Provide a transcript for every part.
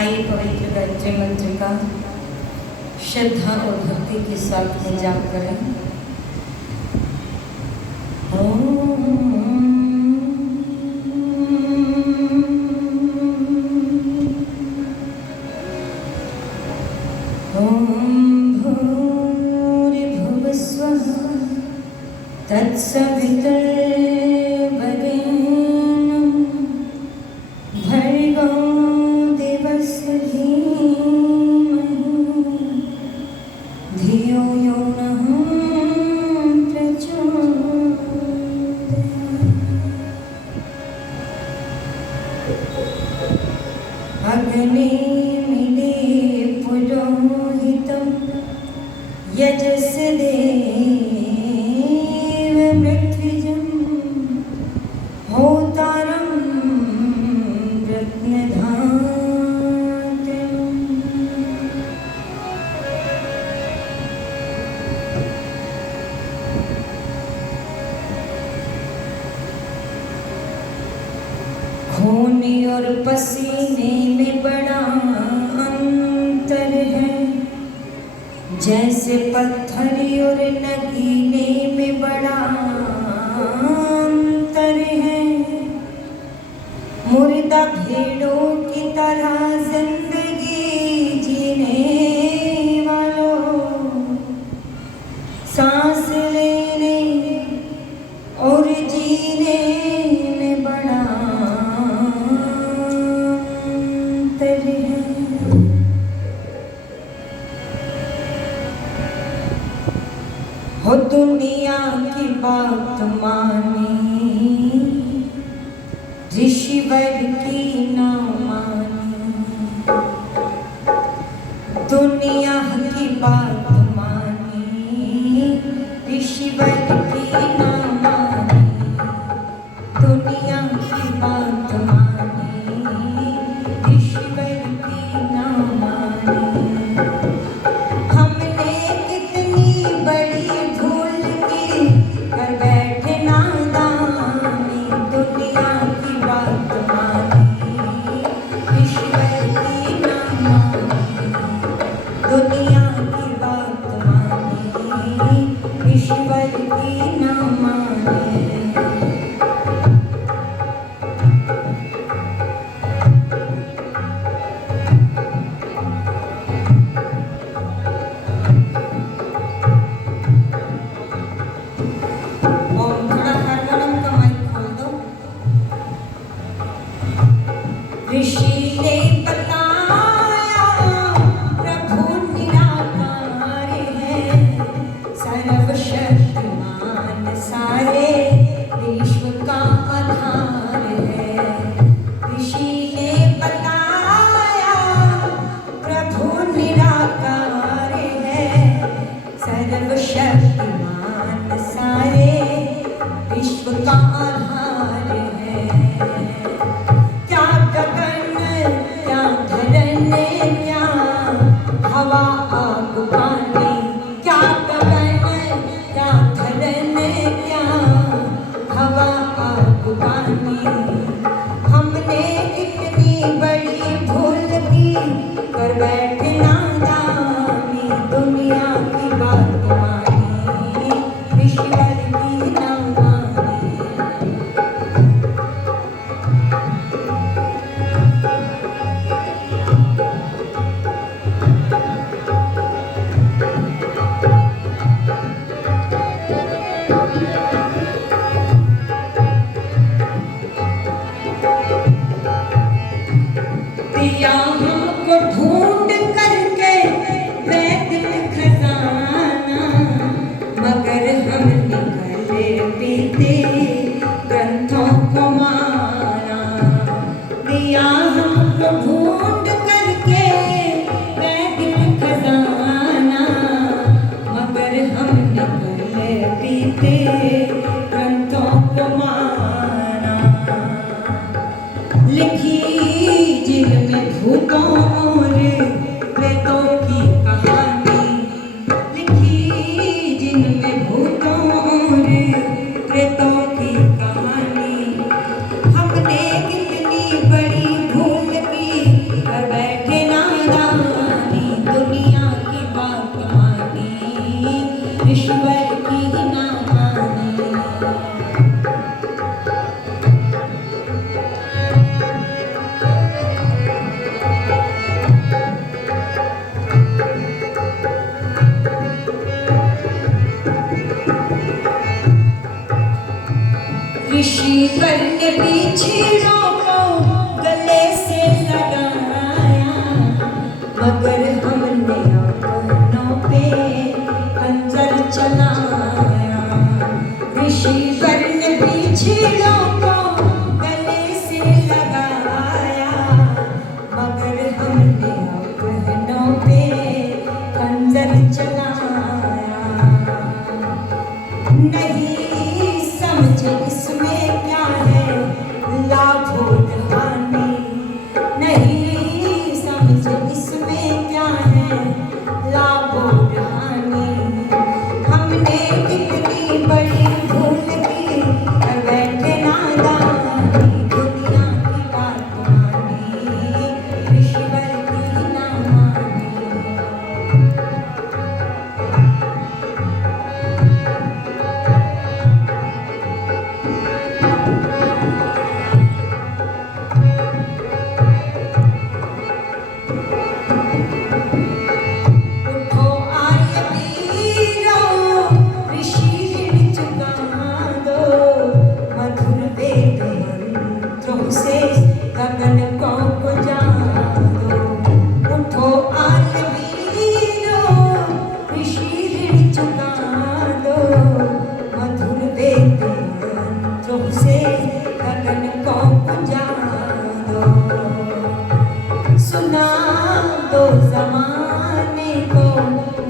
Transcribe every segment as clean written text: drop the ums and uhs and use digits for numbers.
आइए पवित्र गायत्री मंत्र का श्रद्धा और भक्ति के साथ में जाप करें। भूर्भुवस्वः तत्सवितुर्वरेण्यं भर्गो देवस्य धीमहि धियो यो नः प्रचोदयात्। अग्ने मिले पुरोहितं यजस्य देव मृत्युजं होतारं रत्नधातुम्। खून और पसीने में बड़ा अंतर है, जैसे पत्थर और नगीने में बड़ा अंतर है। मुर्दा भेड़ों की तरह जिंदगी जीने वालों, सांस लेने और जीने में बड़ा अंतर है। हो दुनिया की बात मानी, ऋषिवर की ना मानी। दुनिया की बात मानी, ऋषिवर की ना मानी। दुनिया की बात मानी, ऋषिवर की ना मानी। हमने कितनी बड़ी भूल की, कर बैठे नादानी। दुनिया की बात मानी, ईश्वर की ना मानी। दुनिया की बात मानी, ईश्वर की ना मानी। ऋषि ने बताया प्रभु निराकार है, सर्वशक्तिमान सारे विश्व का आधार है। ऋषि ने बताया प्रभु निराकार है, सर्वशक्तिमान सारे विश्व का आधार है। क्या गगन क्या धरन क्या हवा आग पानी। क्या गगन क्या धरन क्या हवा आग पानी। हमने इतनी बड़ी भूल की, कर बैठे नादानी। दुनिया की बात मानी, ईश्वर की ना मानी। दिया हमको ढूंढ करके वैदिक खजाना, मगर हम निकले पीते ग्रंथों को माना। दिया हमको ढूंढ करके वैदिक खजाना, मगर हम निकले पीते ग्रंथों को माना। लिखी जिनमें भूतों और प्रेतों की कहानी। लिखी जिनमें भूतों और प्रेतों की कहानी। हमने कितनी बड़ी भूल की, कर बैठे ऋषिवर ने बिछड़ों को गले से लगाया, मगर हमने अपनों पे खंजर चलाया। ऋषिवर ने बिछड़ों को गले से लगाया, मगर हमने अपनों पे खंजर चलाया। नहीं समझे इसमें क्या है लाभ और हानि, नहीं समझे इसमें क्या है लाभ और हानि। हमने कितनी बड़ी भूल की कर बैठे नादानी, दुनिया की बात मानी ऋषिवर की ना मानी। सुना दो ज़माने को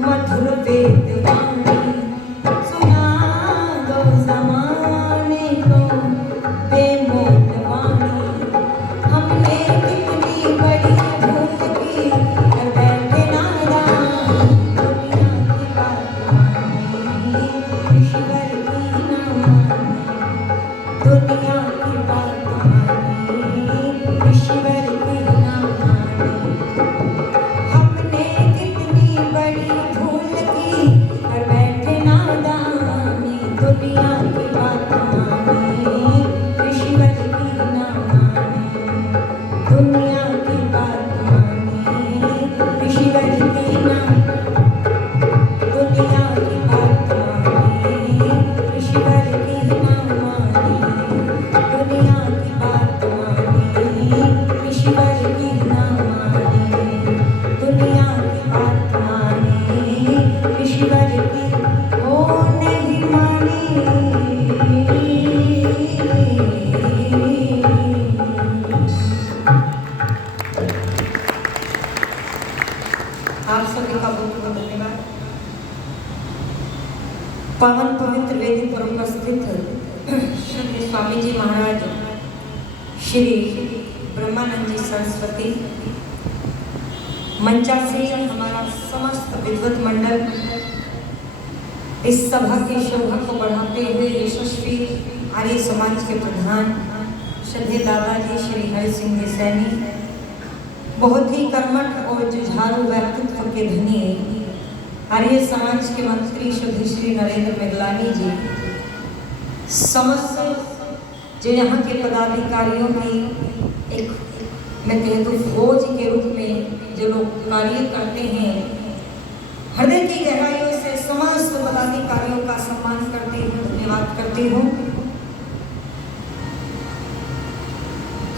मधुर वेद वाणी, सुना दो ज़माने को बेमोल वाणी। हमने कितनी बड़ी भूल की कर बैठे नादान, दुनिया की बात मानी ऋषिवर की ना मानी, दुनिया की बात मानी ऋषिवर की ना मानी। हमने कितनी बड़ी भूल की कर बैठे नादानी, दुनिया की बात मानी ऋषिवर की ना मानी, दुनिया की बात मानी ऋषिवर की ना, दुनिया की बात मानी ऋषिवर की ना मानी, दुनिया की बात मानी ऋषिवर की ना मानी, दुनिया की बात मानी ऋषिवर की ओ नहीं मानी। आप सभी का बहुत बहुत धन्यवाद। पावन पवित्र वेदी पर उपस्थित श्री स्वामी जी महाराज श्री ब्रह्मानंद जी सरस्वती, मंचासी हमारा समस्त विद्वत मंडल, इस सभा की शोभा को बढ़ाते हुए यशस्वी आर्य समाज के प्रधान श्रद्धेय दादाजी श्री हरि सिंह जी सैनी, बहुत ही कर्मठ और जुझारू व्यक्तित्व के धनी आर्य समाज के मंत्री श्रद्धेय श्री नरेंद्र मेघलानी जी, समस्त जो यहाँ के पदाधिकारियों की एक मैं कह दूँ फौज के रूप में जो लोग कार्य करते हैं, हृदय की गहराइयों से समस्त पदाधिकारियों का सम्मान करती हूँ, धन्यवाद करती हूँ।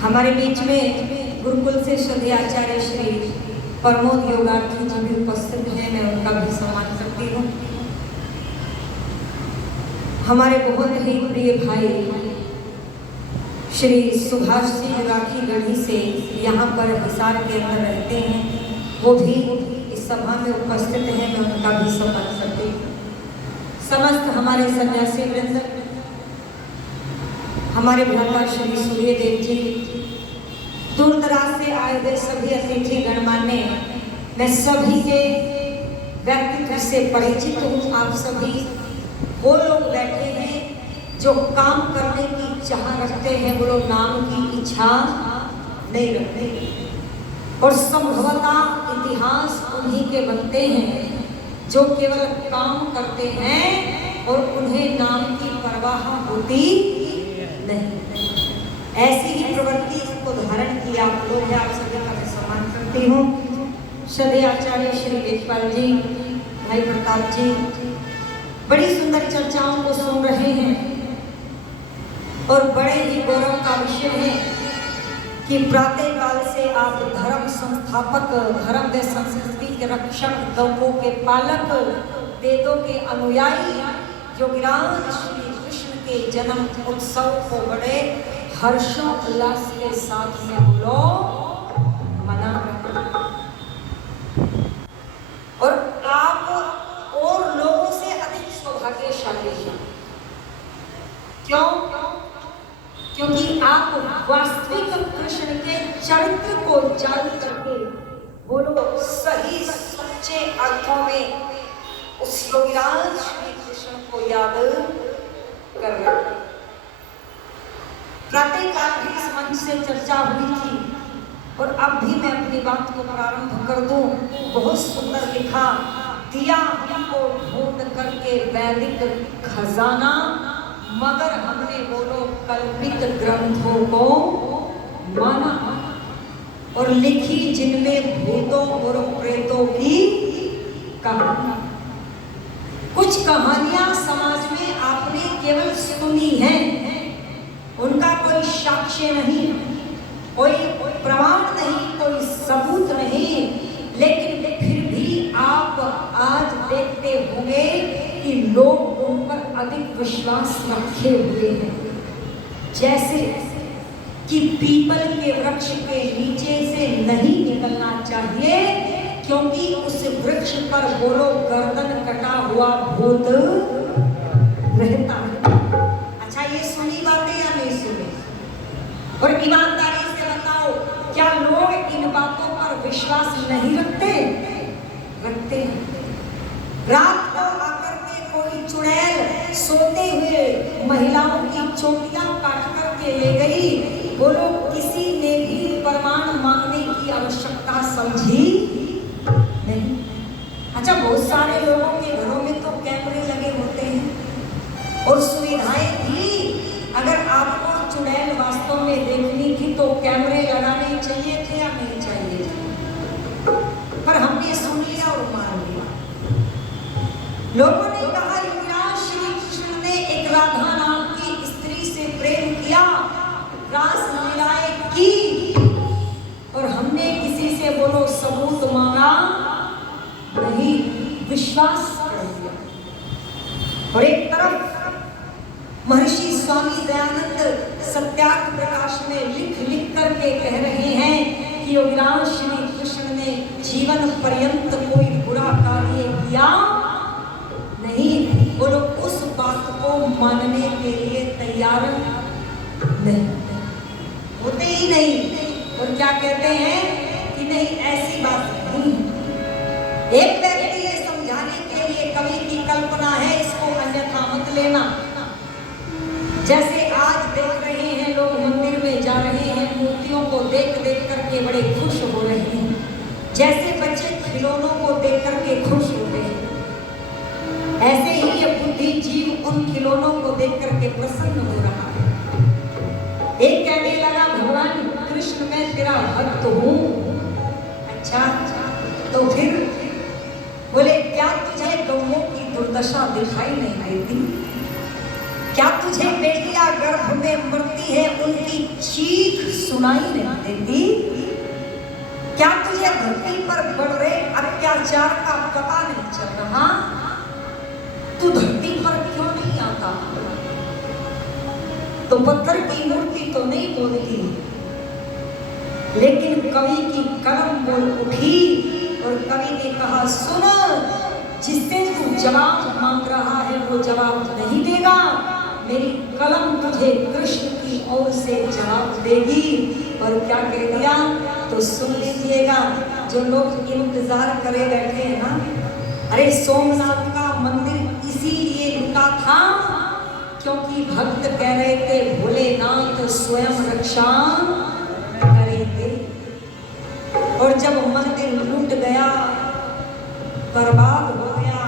हमारे बीच में गुरुकुल से श्रद्धेय आचार्य श्री प्रमोद योगार्थी जी भी उपस्थित हैं, मैं उनका भी सम्मान करती हूँ। हमारे बहुत ही प्रिय भाई श्री सुभाष जी राखी गढ़ी से यहाँ पर हिसार के अंदर रहते हैं, वो भी इस सभा में उपस्थित हैं, मैं उनका भी सम्मान करती हूँ। समस्त हमारे सन्यासी वृंद, हमारे भ्राता श्री सूर्यदेव जी, दूर दराज से आए हुए सभी अतिथि गणमान्य, मैं सभी के व्यक्तित्व से परिचित हूँ। आप सभी वो लोग बैठे हैं जो काम करने की चाह रखते हैं, वो लोग नाम की इच्छा नहीं रखते, और संभवतः इतिहास उन्हीं के बनते हैं जो केवल काम करते हैं और उन्हें नाम की परवाह होती नहीं। ऐसी ही प्रवृत्ति को धारण किया आप लोग हैं, आप सभी का मैं सम्मान करती हूँ। श्रद्धेय आचार्य श्री देशपाल जी, भाई प्रताप जी, बड़ी सुंदर चर्चाओं को सुन रहे हैं। और बड़े ही गौरव का विषय है कि प्रातः काल से आप धर्म संस्थापक, धर्म व संस्कृति के रक्षक, गौओं के पालक, वेदों के अनुयायी योगीराज श्री कृष्ण के जन्म उत्सव को बड़े हर्षोल्लास के साथ में बोलो मना रहे। और आप और लोगों से अधिक सौभाग्यशाली हैं। क्यों? क्योंकि आप वास्तविक कृष्ण के चरित्र को जान करके बोलो सही सच्चे अर्थों में उस योगीराज श्री कृष्ण को याद कर रहे। प्रातः काल भी इस मंच से चर्चा हुई थी और अब भी मैं अपनी बात को प्रारंभ कर दूं। बहुत सुंदर लिखा, दिया हमको ढूंढ करके वैदिक खजाना, मगर हमने बोलो कल्पित ग्रंथों को माना, और लिखी जिनमें भूतों और प्रेतों की कहानी। कुछ कहानियां समाज में आपने केवल सुनी हैं, उनका कोई साक्ष्य नहीं, कोई प्रमाण नहीं, कोई सबूत नहीं, लेकिन फिर भी आप आज देखते होंगे कि लोग उन पर अधिक विश्वास रखे हुए हैं। जैसे कि पीपल के वृक्ष के नीचे से नहीं निकलना चाहिए क्योंकि उस वृक्ष पर बोलो गर्दन कटा हुआ भूत रहता है। अच्छा, ये सुनी बातें या नहीं सुनी? और ईमानदारी से बताओ, क्या लोग इन बातों पर विश्वास नहीं रखते? रखते हैं। रात को आकर के कोई चुड़ैल सोते हुए महिलाओं की चोटियां काट करके ले गई, बोलो किसी ने भी प्रमाण मांगने की आवश्यकता समझी नहीं। अच्छा, बहुत सारे लोगों के घरों में तो कैमरे लगे होते हैं और सुविधाएं भी। अगर आपको चुड़ैल वास्तव में देखनी थी तो कैमरे लगाने चाहिए थे या नहीं चाहिए थे? पर हमने सुन लिया और मान लिया। लोगों ने कहा योगीराज श्री कृष्ण ने एक राधा नाम की स्त्री से प्रेम किया, रास लीलाएं की, और हमने किसी से बोलो सबूत मांगा नहीं, विश्वास कर दिया। और एक तरफ महर्षि स्वामी दयानंद सत्यार्थ प्रकाश में लिख लिख करके कह रहे हैं कि योगीराज श्री कृष्ण ने जीवन पर्यंत कोई बुरा कार्य किया नहीं, बोलो उस बात को मानने के लिए तैयार नहीं होते ही नहीं। और क्या कहते हैं कि नहीं, ऐसी बात नहीं। एक व्यक्ति ये समझाने के लिए कवि की कल्पना है, इसको अन्यथा मत लेना। जैसे आज देख रहे हैं लोग मंदिर में जा रहे हैं, मूर्तियों को देख देख करके बड़े खुश हो रहे हैं, जैसे बच्चे खिलौनों को देख करके खुश होते हैं, ऐसे ही ये बुद्धि जीव उन खिलौनों को देख करके प्रसन्न हो रहा है। एक कहने लगा भगवान कृष्ण मैं तेरा भक्त हूँ। अच्छा, तो फिर बोले क्या तुझे गौओं की दुर्दशा दिखाई नहीं देती? क्या तुझे बेटियां गर्भ में मरती है उनकी चीख सुनाई नहीं देती? क्या तुझे धरती पर बढ़ रहे अत्याचार का पता नहीं चल रहा? तू धरती पर क्यों नहीं आता? तो पत्थर की मूर्ति तो नहीं बोलती, लेकिन कवि की कलम बोल उठी और कवि ने कहा सुन, जिससे तू जवाब मांग रहा है वो जवाब नहीं देगा, मेरी कलम तुझे कृष्ण की ओर से जवाब देगी। और क्या कह दिया तो सुन लीजिएगा, जो लोग इंतजार करे बैठे हैं ना, अरे सोमनाथ का मंदिर इसीलिए रुका था क्योंकि भक्त कह रहे थे भोलेनाथ स्वयं रक्षा करेंगे। और जब मंदिर लूट गया, बर्बाद हो गया,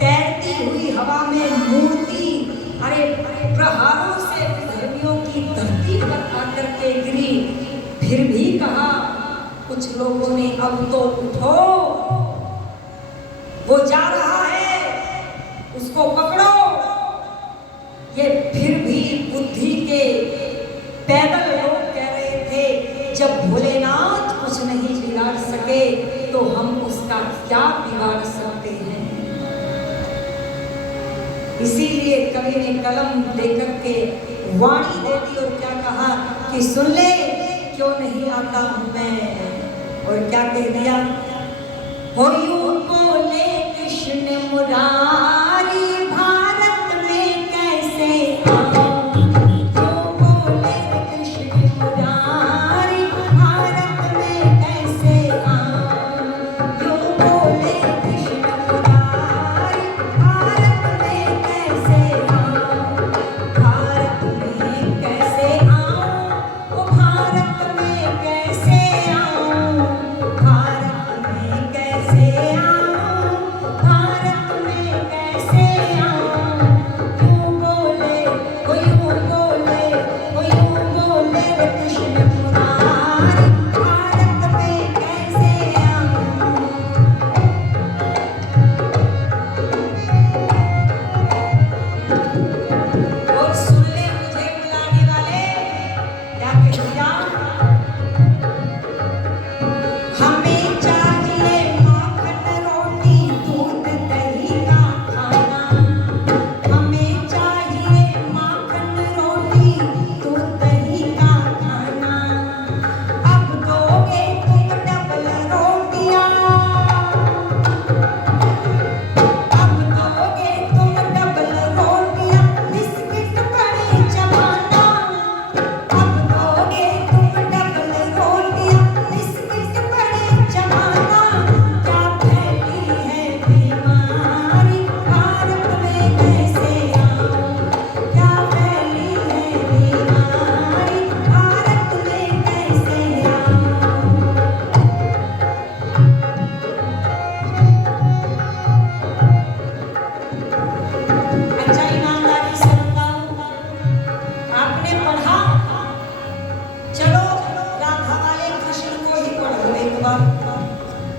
तैरती हुई हवा में मूर्ति अरे प्रहारों से धर्मियों की धरती पर आकर के गिरी, फिर भी कहा कुछ लोगों ने अब तो उठो, वो जा रहा है उसको पकड़ो। ये फिर भी बुद्धि के पैदल लोग कह रहे थे जब भोलेनाथ कुछ नहीं बिगाड़ सके तो हम उसका क्या बिगाड़ सकते हैं। इसीलिए कवि ने कलम देकर के वाणी दे दी और क्या कहा कि सुन ले क्यों नहीं आता हूं मैं। और क्या कह दिया, हो यूं बोले कृष्ण मुरारी भारत में कैसे आऊं।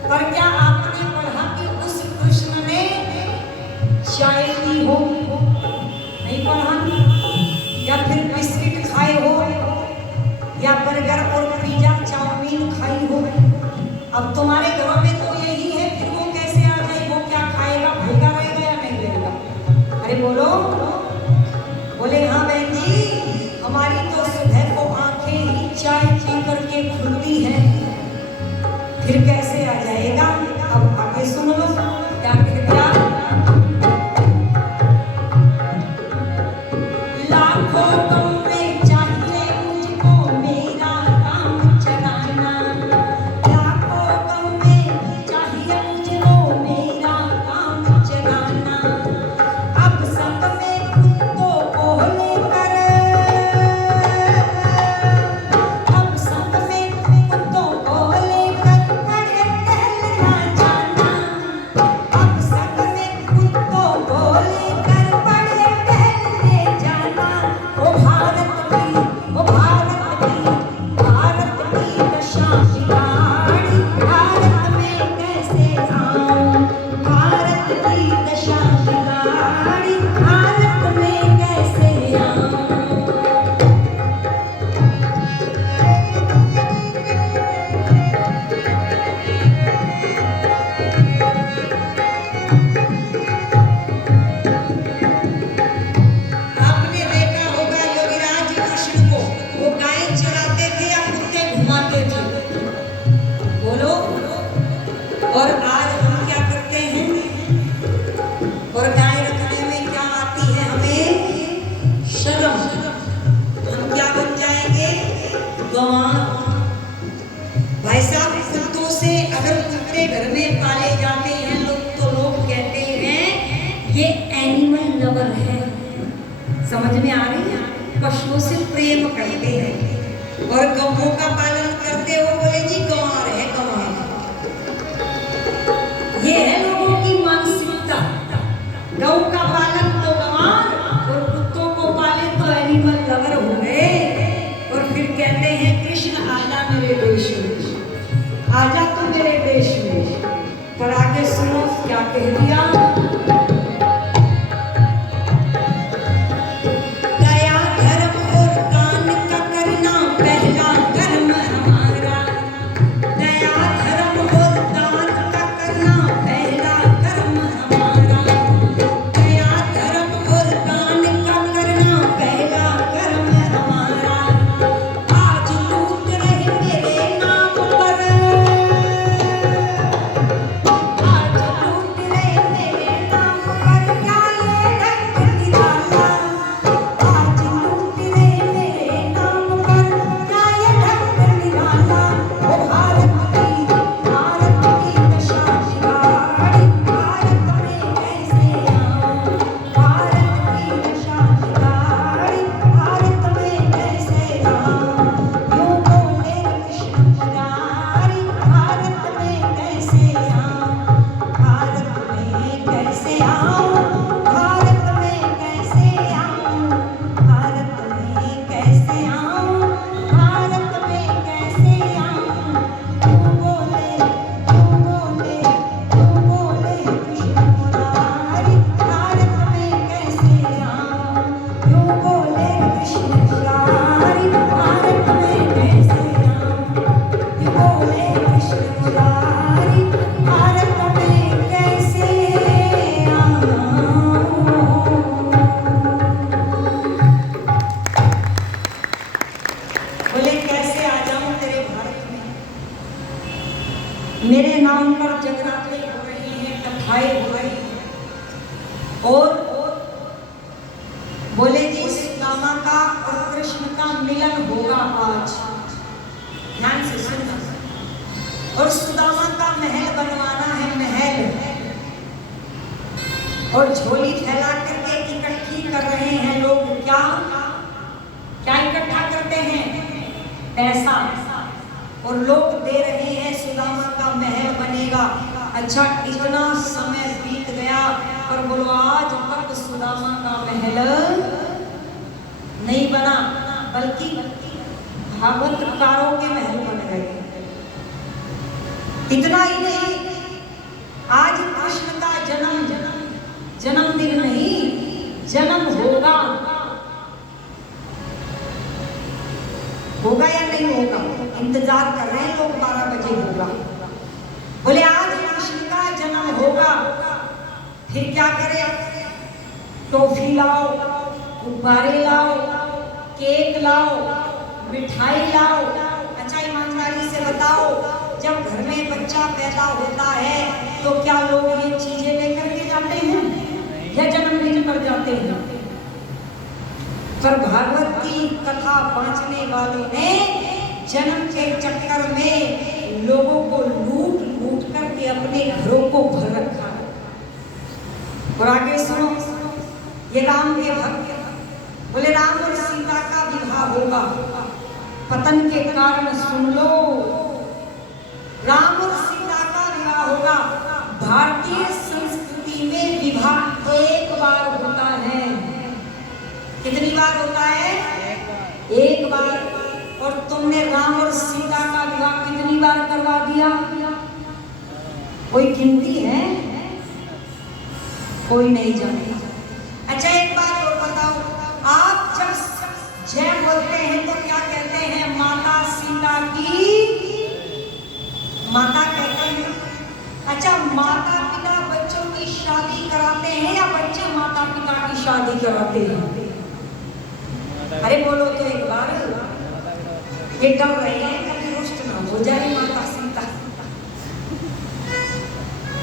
पर क्या आपने पढ़ा कि उस कृष्ण ने चाय पी हो? नहीं पढ़ा। या फिर बिस्किट खाए हो, या बर्गर और पिज्जा चाउमीन खाई हो। अब तुम्हारे घरों में तो यही है, फिर वो कैसे आ जाए? वो क्या खाएगा? भूखा रहेगा या नहीं रहेगा? अरे बोलो। बोले हाँ बहन जी, हमारी तो सुबह को आंखें ही चाय पी करके खुलती है, फिर कैसे आ जाएगा? अब आगे सुन लो क्या कह दिया। लाखों कम में चाहिए मुझको मेरा काम चलाना। लाखों कम में चाहिए मुझको मेरा काम चलाना। अब सब में कुत्तों को लेकर, अब सब में कुत्तों को लेकर भाई साहब, कुत्तों से अगर कुत्ते घर में पाले जाते हैं लोग, तो लोग कहते हैं ये एनिमल लवर है। समझ में आ रही है? पशुओं से प्रेम करते हैं। और गौओं का पालन करते हो, बोले जी गंवार है, गंवार। ये है लोगों की मानसिकता। गौ का पालन तो गंवार, और कुत्तों को पाले तो एनिमल लवर हो गए। और फिर कहते हैं कृष्ण आजा मेरे देश में, आजा तो मेरे देश में। पर आगे सुनो क्या कह दिया। दया धर्म और दान का करना मुरारी भारत में कैसे आऊं। बोले कैसे आ जाऊं तेरे भारत में, मेरे नाम पर जगराते हो रही हैं, कथाएं हो रही हैं। और बोले जी सुदामा का और कृष्ण का मिलन होगा आज, ध्यान से सुनना। और सुदामा का महल बनवाना है, महल। और झोली फैला करके इकट्ठी कर रहे हैं लोग। क्या क्या इकट्ठा करते हैं? पैसा। और लोग दे रहे हैं, सुदामा का महल बनेगा। अच्छा, इतना समय बीत गया पर बोलो आज तक सुदामा का महल नहीं बना, बल्कि भागवतकारों के महल बन गए। इतना ही नहीं, आज कृष्ण का जन्मदिन नहीं, जन्म होगा या नहीं होगा, इंतजार कर रहे हैं लोग, 12 बजे होगा। बोले आज कृष्ण का जन्म होगा, फिर क्या करे? टॉफी लाओ, गुब्बारे लाओ, केक लाओ, मिठाई लाओ। अच्छा ईमानदारी से बताओ, जब घर में बच्चा पैदा होता है तो क्या लोग ये चीजें लेकर के जाते हैं या जन्मदिन पर जाते हैं? पर भागवत की कथा बांचने वालों ने जन्म के चक्कर में लोगों को लूट लूट करके अपने घरों को भर रखा। और आगे सुनो, ये राम के भक्त बोले राम और सीता का विवाह होगा। पतन के कारण सुन लो, राम और सीता का विवाह होगा। भारतीय संस्कृति में विवाह एक बार होता है। कितनी बार होता है? एक बार। और तुमने राम और सीता का विवाह कितनी बार करवा दिया? कोई गिनती है? कोई नहीं जानता। अच्छा एक बात और बताओ, आप जब जय बोलते हैं तो क्या कहते हैं? माता सीता की माता कहते हैं। अच्छा, माता पिता बच्चों की शादी कराते हैं या बच्चे माता पिता की शादी कराते हैं? अरे बोलो तो एक बार। ये डर रहे हैं कभी रुष्ट ना हो जाए माता सीता।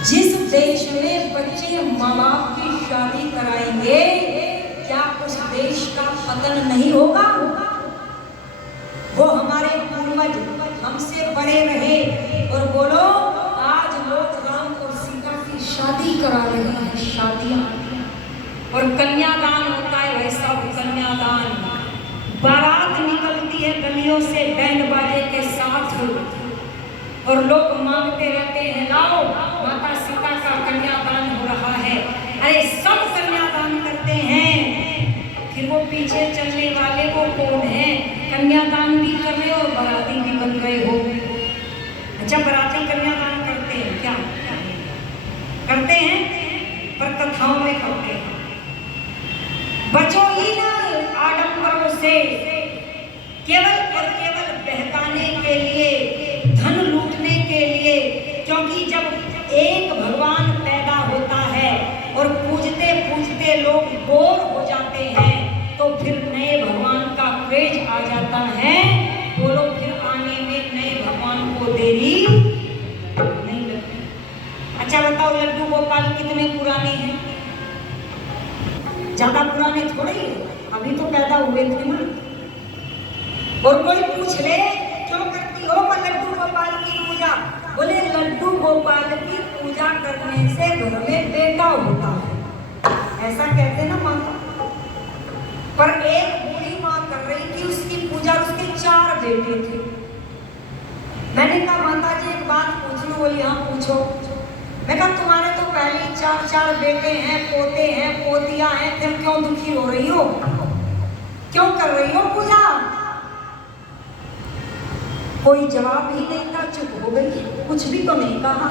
जिस देश में बच्चे माँ बाप की शादी कराएंगे, क्या उस देश का पतन नहीं होगा? वो हमारे पूर्वज हमसे बड़े रहे। और बोलो आज लोग राम और सीता की शादी करा रहे हैं, शादियां। और कन्यादान होता है, वैसा कन्यादान। बारात निकलती है गलियों से बैंड बाजे के साथ और लोग मांगते रहते हैं लाओ माता सीता का कन्यादान हो रहा है। अरे सब कन्यादान करते हैं, फिर वो पीछे चलने वाले वो कौन है? कन्यादान भी कर रहे हो और बाराती भी बन गए हो। अच्छा, बाराती कन्यादान करते हैं क्या? करते हैं, पर कथाओं में करते हैं। बचो ही ना आडंबरों से, केवल और केवल बहकाने के लिए, धन लूटने के लिए। क्योंकि जब एक भगवान पैदा होता है और पूजते पूजते लोग बोर हो जाते हैं तो फिर नए भगवान का क्रेज आ जाता है। बोलो फिर आने में नए भगवान को देरी नहीं लगती। अच्छा बताओ, लड्डू गोपाल कितने पुराने हैं? ज्यादा पुराने थोड़े ही, अभी तो पैदा हुए थे ना। और कोई पूछ ले क्यों करती हो लड्डू गोपाल की पूजा? बोले लड्डू गोपाल की पूजा करने से घर में बेटा होता है, ऐसा कहते ना माता। पर एक बूढ़ी माँ कर रही थी उसकी पूजा, उसके 4 बेटे थे। मैंने कहा माता जी एक बात पूछ लूं? बोली हाँ पूछो। मैं कहा तुम्हारे तो पहले 4 बेटे हैं, पोते हैं, पोतियां हैं, फिर क्यों दुखी हो रही हो? क्यों कर रही हो पूजा? कोई जवाब ही नहीं था, चुप हो गई, कुछ भी तो नहीं कहा।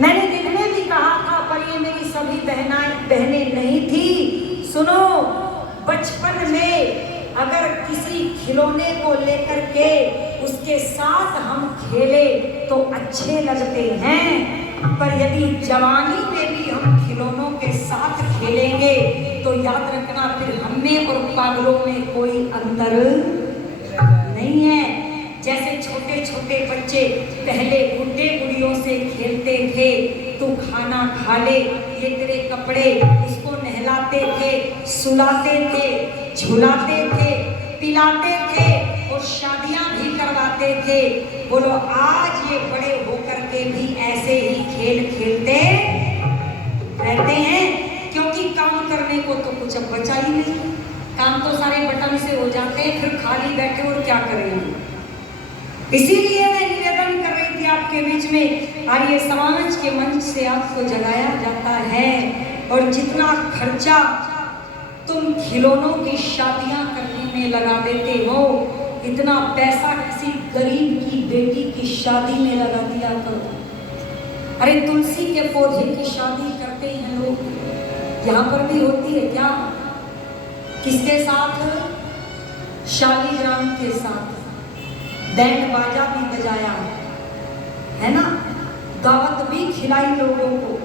मैंने दिन में भी कहा था पर ये मेरी सभी बहनें नहीं थी। सुनो, बचपन में अगर किसी खिलौने को लेकर के उसके साथ हम खेले तो अच्छे लगते हैं, पर यदि जवानी में भी हम खिलौनों के साथ खेलेंगे तो याद रखना फिर हम में और पागलों में कोई अंतर नहीं है। जैसे छोटे छोटे बच्चे पहले गुड्डे गुड़ियों से खेलते थे, तू खाना खा ले, ये तेरे कपड़े, उसको नहलाते थे, सुलाते थे, झुलाते थे, पिलाते थे और शादियां भी करवाते थे। बोलो आज ये बड़े होकर के भी ऐसे ही खेल खेलते रहते हैं, क्योंकि काम करने को तो कुछ अब बचा ही नहीं। काम तो सारे बटन से हो जाते हैं, फिर खाली बैठे और क्या करेंगे। इसीलिए मैं निवेदन कर रही थी आपके बीच में, आर्य समाज के मंच से आपको जगाया जाता है, और जितना खर्चा तुम खिलौनों की शादियां करने में लगा देते हो, इतना पैसा किसी गरीब की बेटी की शादी में लगा दिया करो। अरे तुलसी के पौधे की शादी करते हैं लोग, यहाँ पर भी होती है क्या? किसके साथ? शालीग्राम के साथ। बैंड बाजा भी बजाया है ना, दावत भी खिलाई लोगों को।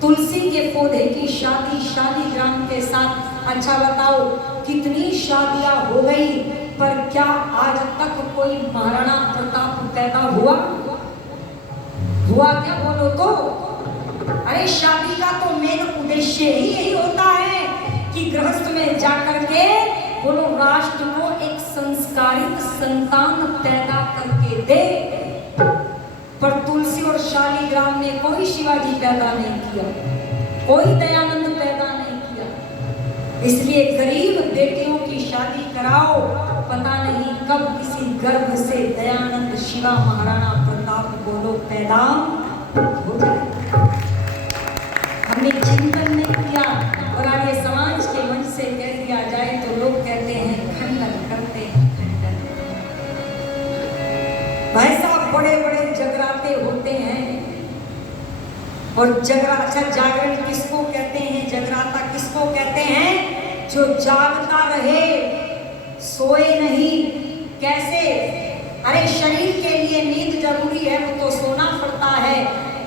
तुलसी के पौधे की शादी शालीग्राम के साथ। अच्छा बताओ कितनी शादियां हो गई, पर क्या आज तक कोई महाराणा प्रताप पैदा हुआ क्या? बोलो तो। अरे शादी का तो मेन उद्देश्य ही यही होता है कि गृहस्थ में जाकर के बोलो राष्ट्र को एक संस्कारित संतान पैदा करके दे। पर तुलसी और शालीग्राम ने कोई शिवाजी पैदा नहीं किया, कोई दयानंद पैदा नहीं किया। इसलिए गरीब बेटियों की शादी कराओ, पता नहीं कब किसी गर्भ से दयानंद शिवा महाराणा प्रताप बोलो पैदा हो जाए। हमने चिंतन नहीं किया, और आर्य समाज के मंच से कह दिया जाए तो लोग कहते हैं खंडन करते हैं, खंडन। भाई साहब बड़े बड़े जगराते होते हैं, और अच्छा जागरण किसको कहते हैं, जगराता किसको कहते हैं? जो जागता रहे, सोए नहीं। कैसे? अरे शरीर के लिए नींद जरूरी है, वो तो सोना पड़ता है,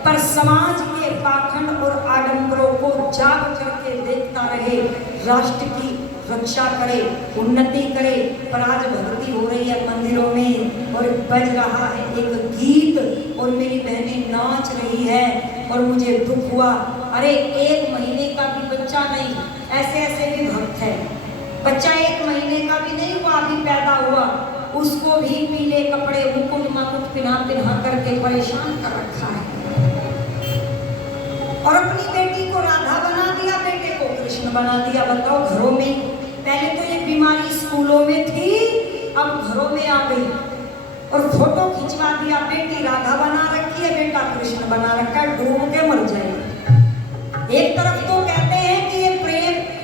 पर समाज के पाखंड और आडंबरों को जाग करके देखता रहे, राष्ट्र की रक्षा करे, उन्नति करे। पर आज भक्ति हो रही है मंदिरों में, और बज रहा है एक गीत, और मेरी बहनें नाच रही है, और मुझे दुख हुआ। अरे 1 महीने का भी बच्चा नहीं, ऐसे भी भक्त है, बच्चा 1 महीने का भी नहीं हुआ, अभी पैदा हुआ, उसको भी पीले कपड़े मुकुट मकुट पिन्हा करके परेशान कर रखा है, और अपनी बेटी को राधा बना दिया, बेटे को कृष्ण बना दिया। बताओ घरों में, पहले तो ये बीमारी स्कूलों में थी, अब घरों में आ गई, और फोटो खिंचवा दिया, बेटी राधा बना रखी है, बेटा कृष्ण बना रखा है, डूब के मर जाएगा। एक तरफ तो कहते हैं कि ये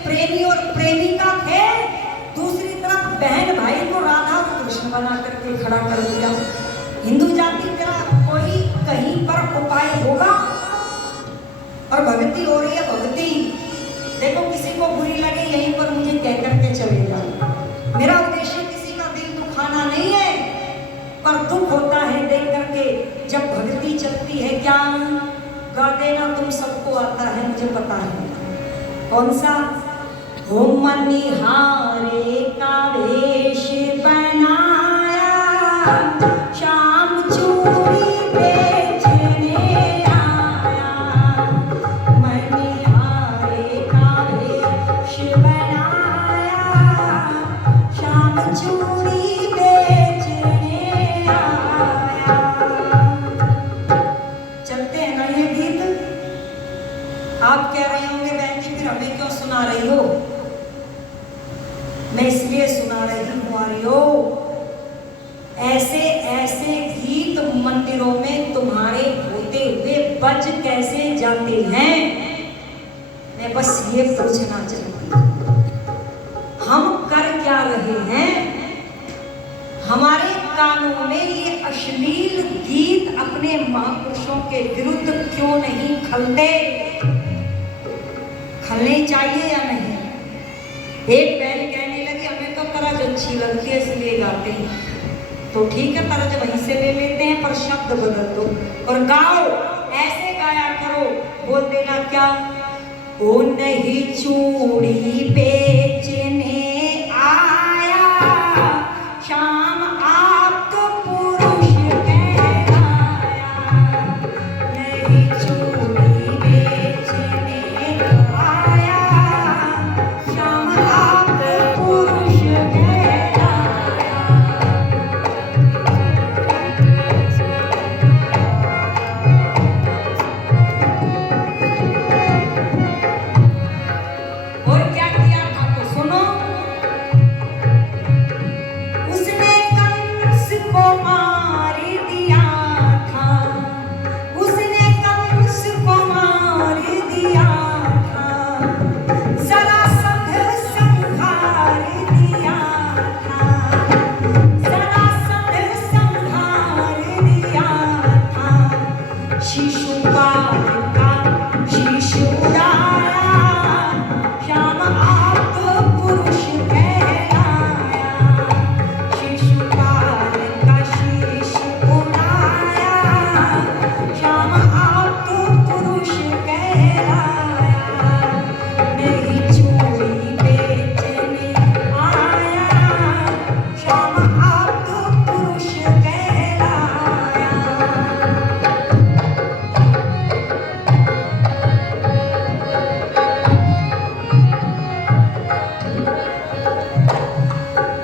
प्रेमी और प्रेमिका थे, दूसरी तरफ बहन भाई को राधा और कृष्ण बना करके खड़ा कर दिया। हिंदू जाति का कोई कहीं पर उपाय होगा? और भक्ति हो रही है, भक्ति देखो, किसी को बुरी लगे यहीं पर मुझे कह करके चले जाओ। मेरा उद्देश्य किसी का दिल दुखाना नहीं है, पर दुख होता है देख करके जब भक्ति चलती है। क्या गा देना तुम सबको आता है, मुझे पता है कौन सा? हो मनिहारे का वेश बनाया, शाम चूड़ी बेचने आया, मनिहारे का वेश बनाया, शाम चूड़ी बेचने आया। चलते हैं ना ये गीत? आप कह रहे होंगे बहन जी फिर हमें क्यों सुना रही हो? मैं इसलिए सुना रही हूँ आर्यो, ऐसे ऐसे गीत मंदिरों में तुम्हारे होते हुए बज कैसे जाते हैं? मैं बस ये पूछना चाहती हूँ, हम कर क्या रहे हैं? हमारे कानों में ये अश्लील गीत अपने महापुरुषों के विरुद्ध क्यों नहीं खलते? खलने चाहिए या नहीं? एक बहन कहने लगी हमें तो तरज अच्छी लगती है इसलिए गाते हैं। तो ठीक है, तर्ज वहीं से ले लेते हैं पर शब्द बदल दो और गाओ, ऐसे गाया करो। बोल देना क्या, ओ नहीं चूड़ी बेचने आया श्याम आप तो पुरुष कहलाया, नहीं चूड़ी बेचने आया श्याम आप तो पुरुष कहलाया। और क्या किया था तो सुनो, उसने कंस को मार दिया था, उसने कंस को मार दिया था, जरासंध संहार दिया था, जरासंध संहार दिया था, शिशुपाल का शिशु उड़ाया श्याम आप तो पुरुष कहलाया, शिशुपाल का शिशु उड़ाया श्याम आप तो पुरुष कहलाया, नहीं चूड़ी बेचने आया श्याम आप तो पुरुष कहलाया।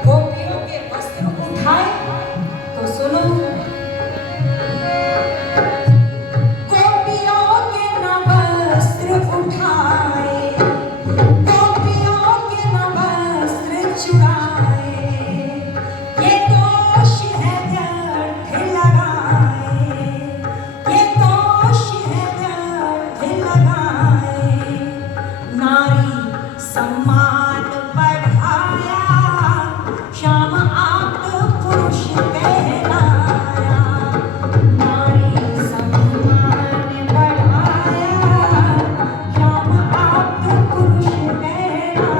गोपियों के वस्त्र उठाए तो सुनो, गोपियों के न वस्त्र उठाए, गोपियों के न वस्त्र चुराए, ये दोष है व्यर्थ लगाए, ये दोष है व्यर्थ लगाए, नारी सम्मान बढ़ाया श्याम आप तो पुरुष कहलाया, नारी सम्मान बढ़ाया श्याम आप तो पुरुष कहलाया।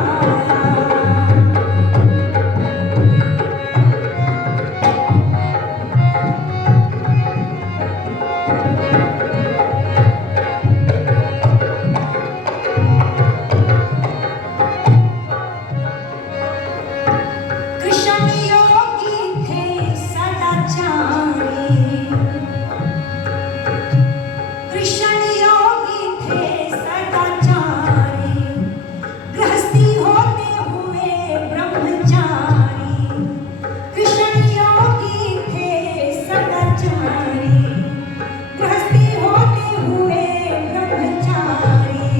कृष्ण योगी थे सदाचारी, कृष्ण योगी थे सदाचारी, गृहस्थी होते हुए ब्रह्मचारी, कृष्ण योगी थे सदाचारी, गृहस्थी होते हुए ब्रह्मचारी,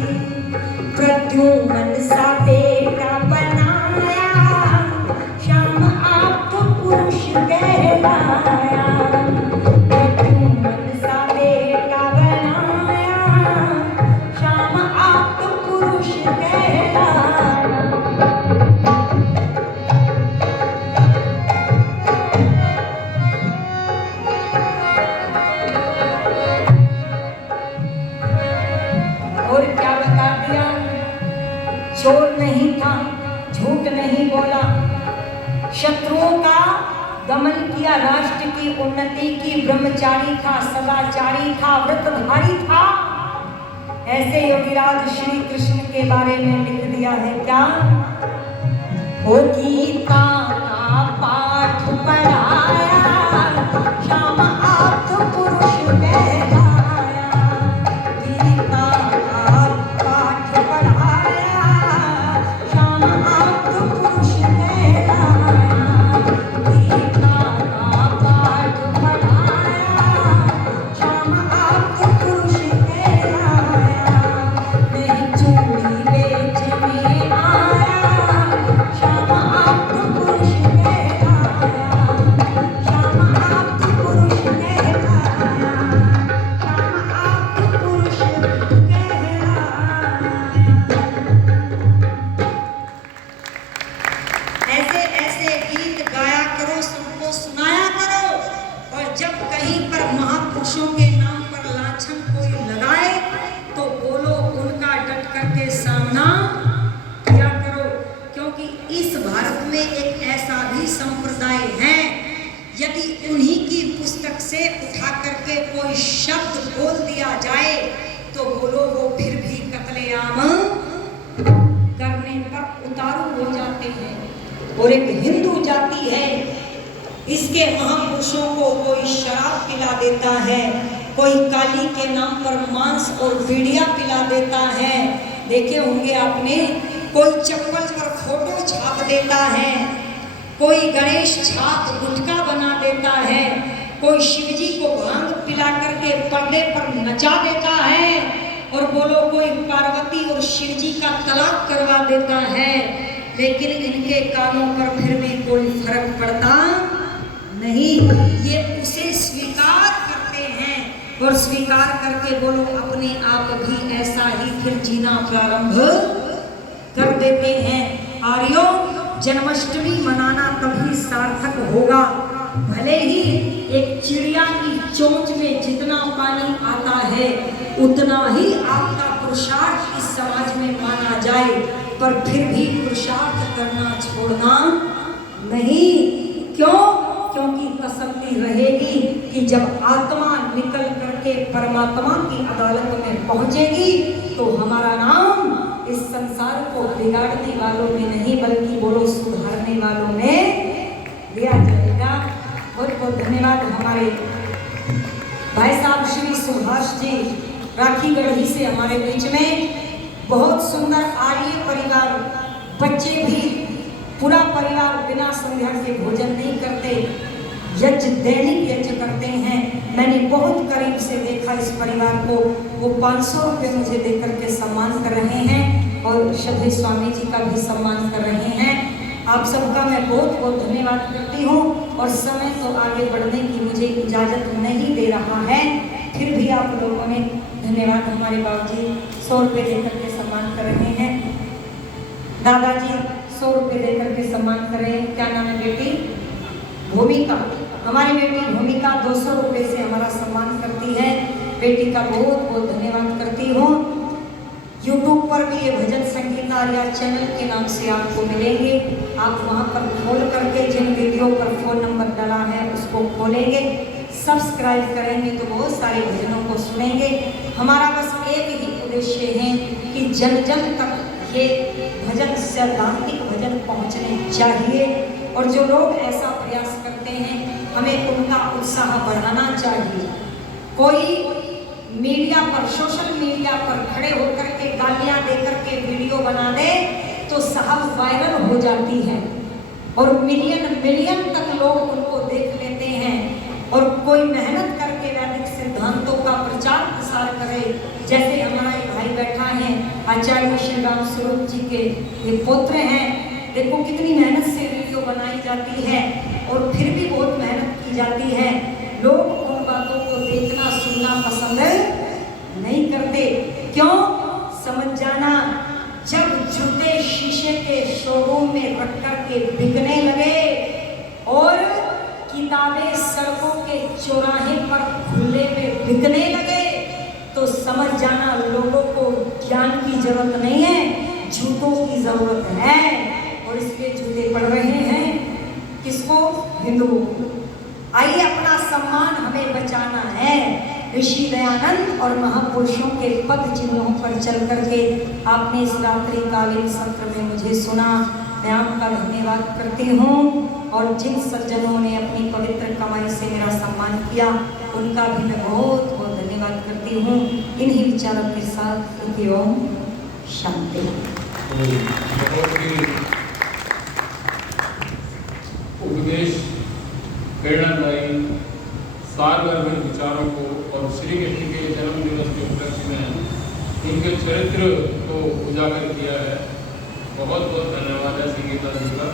प्रद्युम्न सा बेटा बनाया श्याम आप तो पुरुष कहलाया, प्रद्युम्न सा बेटा बनाया श्याम आप तो पुरुष कहलाया। और क्या बता दिया, चोर नहीं था, झूठ नहीं बोला, शत्रुओं का दमन किया, राष्ट्र की उन्नति की, ब्रह्मचारी था, सदाचारी था, व्रतधारी था। ऐसे योगीराज श्री कृष्ण के बारे में लिख दिया है क्या, ओ गीता का पाठ पढ़ाया श्याम आप तो पुरुष कहलाया, गीता का पाठ पढ़ाया श्याम आप तो पुरुष कहलाया, गीता का पाठ पढ़ाया श्याम आप तो पुरुष कहलाया, नहीं चूड़ी बेचने आया श्याम आप तो पुरुष कहलाया, श्याम आप तो पुरुष कहलाया, श्याम आप तो पुरुष कहलाया। ऐसे ऐसे गीत गाया करो, सबको सुनाया करो, और जब कहीं पर महापुरुषों के नाम पर लाछन कोई लगाए तो बोलो उनका डट करके सामना किया करो, क्योंकि इस भारत में एक ऐसा भी संप्रदाय है यदि उन्हीं की पुस्तक से उठा करके कोई शब्द बोल दिया जाए तो बोलो वो फिर भी कत्लेआम करने पर उतारू हो जाते हैं। और एक हिंदू जाति है, इसके महापुरुषों को कोई शराब पिला देता है, कोई काली के नाम पर मांस और बीड़िया पिला देता है, देखे होंगे आपने, कोई चप्पल पर फोटो छाप देता है, कोई गणेश छाप गुटखा बना देता है, कोई शिवजी को भांग पिला करके पर्दे पर नचा देता है, और बोलो कोई पार्वती और शिवजी का तलाक करवा देता है, लेकिन इनके कानों पर फिर भी कोई फर्क पड़ता नहीं। ये उसे स्वीकार करते हैं और स्वीकार करके बोलो अपने आप भी ऐसा ही फिर जीना प्रारंभ कर देते हैं। आर्यों, जन्माष्टमी मनाना तभी सार्थक होगा, भले ही एक चिड़िया की चोंच में जितना पानी आता है उतना ही आपका पुरुषार्थ इस समाज में माना जाए, पर फिर भी पुरुषार्थ करना छोड़ना नहीं। क्यों? क्योंकि तसल्ली रहेगी कि जब आत्मा निकल करके परमात्मा की अदालत में पहुंचेगी तो हमारा नाम इस संसार को बिगाड़ने वालों में नहीं बल्कि बोलो सुधारने वालों में लिया जाएगा। बहुत बहुत धन्यवाद हमारे भाई साहब श्री सुभाष जी राखीगढ़ी से हमारे बीच में। बहुत सुंदर आर्य परिवार, बच्चे भी, पूरा परिवार बिना संध्या के भोजन नहीं करते, यज्ञ दैनिक यज्ञ करते हैं। मैंने बहुत करीब से देखा इस परिवार को। वो 500 रुपये मुझे देकर के सम्मान कर रहे हैं और शबे स्वामी जी का भी सम्मान कर रहे हैं। आप सबका मैं बहुत बहुत धन्यवाद करती हूँ। और समय तो आगे बढ़ने की मुझे इजाज़त नहीं दे रहा है, फिर भी आप लोगों ने धन्यवाद। हमारे बाबूजी 100 रुपये देकर के सम्मान कर रहे हैं, दादाजी 100 रुपये देकर के सम्मान कर रहे हैं। क्या नाम है बेटी? भूमिका। हमारी बेटी भूमिका 200 रुपये से हमारा सम्मान करती है। बेटी का बहुत बहुत धन्यवाद करती हूँ। यूट्यूब पर भी ये भजन संगीत आर्या चैनल के नाम से आपको मिलेंगे। आप वहाँ पर खोल करके जिन वीडियो पर फ़ोन नंबर डाला है उसको खोलेंगे, सब्सक्राइब करेंगे तो बहुत सारे भजनों को सुनेंगे। हमारा बस एक ही उद्देश्य है कि जन जन तक ये भजन सैद्धांतिक भजन पहुँचने चाहिए, और जो लोग ऐसा प्रयास करते हैं हमें उनका उत्साह बढ़ाना चाहिए। कोई मीडिया पर, सोशल मीडिया पर खड़े होकर के गालियां देकर के वीडियो बना दे तो साहब वायरल हो जाती है और मिलियन मिलियन तक लोग उनको देख लेते हैं। और कोई मेहनत करके वैदिक सिद्धांतों का प्रचार प्रसार करे, जैसे हमारा एक भाई बैठा है आचार्य श्री राम स्वरूप जी के ये पुत्र हैं, देखो कितनी मेहनत से वीडियो बनाई जाती है और फिर भी बहुत मेहनत की जाती है। लोग उन बातों को देखना सुनना पसंद नहीं करते। क्यों? समझ जाना, जब जूते शीशे के शोरूम में रख कर के बिकने लगे और किताबें सड़कों के चौराहे पर खुले में बिकने लगे तो समझ जाना लोगों को ज्ञान की जरूरत नहीं है, जूतों की जरूरत है। और इसलिए जूते पड़ रहे हैं किसको? हिंदुओं को। आइए, अपना सम्मान हमें बचाना है। ऋषि दयानंद और महापुरुषों के पद चिन्हों पर चल करके आपने इस रात्रिकालीन सत्र में मुझे सुना, मैं आपका धन्यवाद करती हूँ। और जिन सज्जनों ने अपनी पवित्र कमाई से मेरा सम्मान किया उनका भी मैं बहुत बहुत धन्यवाद करती हूँ। इन्हीं विचारों के साथ ओम शांति। उपदेश, प्रेरणादायी, सारगर्भित विचारों को और श्री कृष्ण के जन्म दिवस के उपलक्ष्य में उनके चरित्र को उजागर किया है। बहुत बहुत धन्यवाद है संगीता जी का।